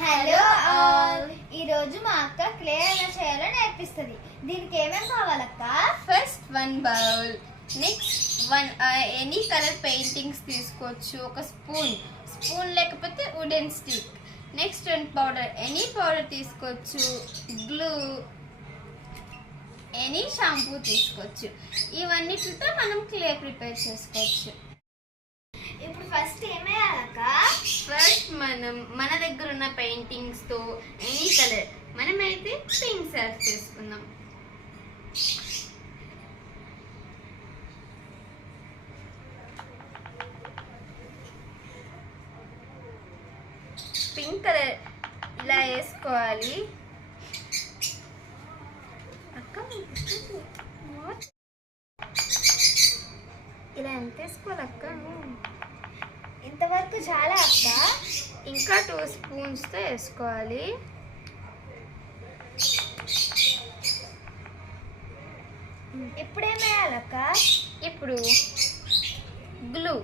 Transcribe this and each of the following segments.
Hello all. ఈరోజు మా అక్క క్లే ఎలా చేయాలో నేర్పిస్తుంది. దీనికి ఏమేమి కావాలక్క? First 1 bowl, next 1 any colour paintings తీసుకోవచ్చు. ఒక స్పూన్ లేకపోతే wooden stick. Next 1 powder, any powder తీసుకోవచ్చు. గ్లూ, ఎనీ షాంపూ తీసుకోవచ్చు. ఇవన్నిటితో మనం క్లే ప్రిపేర్ చేసుకోవచ్చు. ఇప్పుడు ఫస్ట్ ఏమేయాలక్క? ఫస్ట్ మనం మన దగ్గర ఉన్న పెయింటింగ్స్ తో ఎనీ కలర్, మనమైతే పింక్ సెలెక్ట్ చేసుకుందాం. పింక్ కలర్ ఇలా వేసుకోవాలి. ఇలా ఎంత వేసుకోవాలి అక్క? ఇంతవరకు చాలా అక్క. ఇంకా 2 స్పూన్స్తో వేసుకోవాలి. ఇప్పుడు ఏమేయాలక్క? ఇప్పుడు గ్లూ,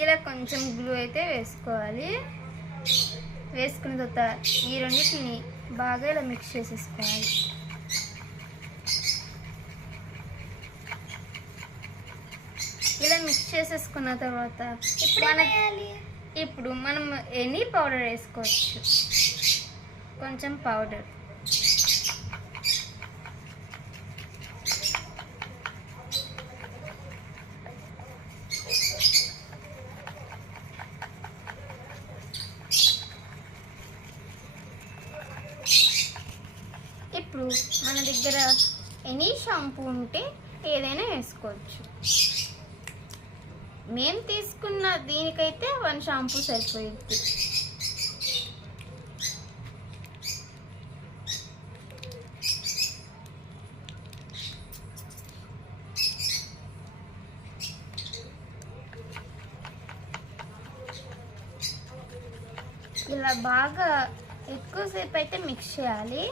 ఇలా కొంచెం గ్లూ అయితే వేసుకోవాలి. వేసుకున్న తర్వాత ఈ రెండింటిని బాగా ఇలా మిక్స్ చేసేసుకోవాలి. ఇలా మిక్స్ చేసేసుకున్న తర్వాత ఇప్పుడు మనం ఎనీ పౌడర్ వేసుకోవచ్చు. కొంచెం పౌడర్, ఇప్పుడు మన దగ్గర ఎనీ షాంపూ ఉంటే ఏదైనా వేసుకోవచ్చు. మేము తీసుకున్న దీనికైతే 1 షాంపూ సరిపోయింది. ఇలా బాగా ఎక్కువసేపు అయితే మిక్స్ చేయాలి.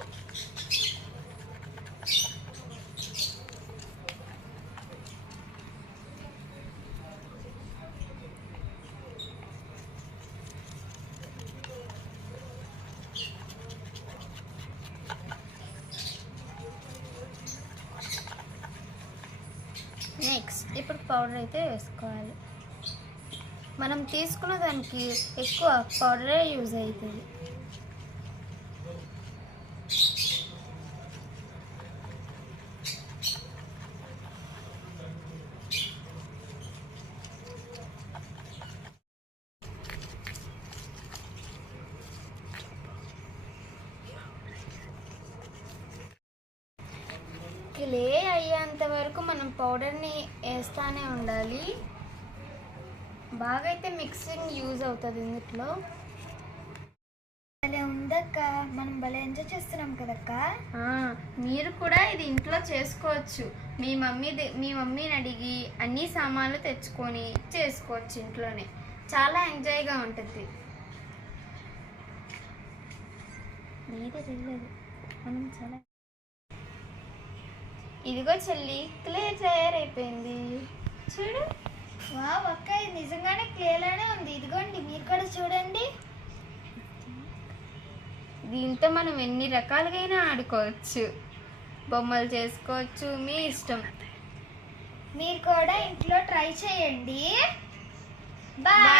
నెక్స్ట్ ఇప్పుడు పౌడర్ అయితే వేసుకోవాలి. మనం తీసుకున్న దానికి ఎక్కువ పౌడరే యూజ్ అవుతుంది. క్లే అయ్యేంత వరకు మనం పౌడర్ని వేస్తూనే ఉండాలి. బాగా అయితే మిక్సింగ్ యూజ్ అవుతుంది ఇందులో. భలే ఉందక్క, మనం భలే ఎంజాయ్ చేస్తున్నాం కదక్క. మీరు కూడా ఇది ఇంట్లో చేసుకోవచ్చు. మీ మమ్మీని అడిగి అన్ని సామాన్లు తెచ్చుకొని చేసుకోవచ్చు ఇంట్లోనే. చాలా ఎంజాయ్గా ఉంటుంది. మనం చాలా ఇదిగో చెల్లి, క్లే తయారైపోయింది చూడు. వావ్ అక్క, ఇది నిజంగానే క్లేలానే ఉంది. ఇదిగోండి, మీరు కూడా చూడండి. దీంతో మనం ఎన్ని రకాలుగా ఆడుకోవచ్చు. బొమ్మలు చేసుకోవచ్చు, మీ ఇష్టం. మీరు కూడా ఇంట్లో ట్రై చేయండి. బాయ్.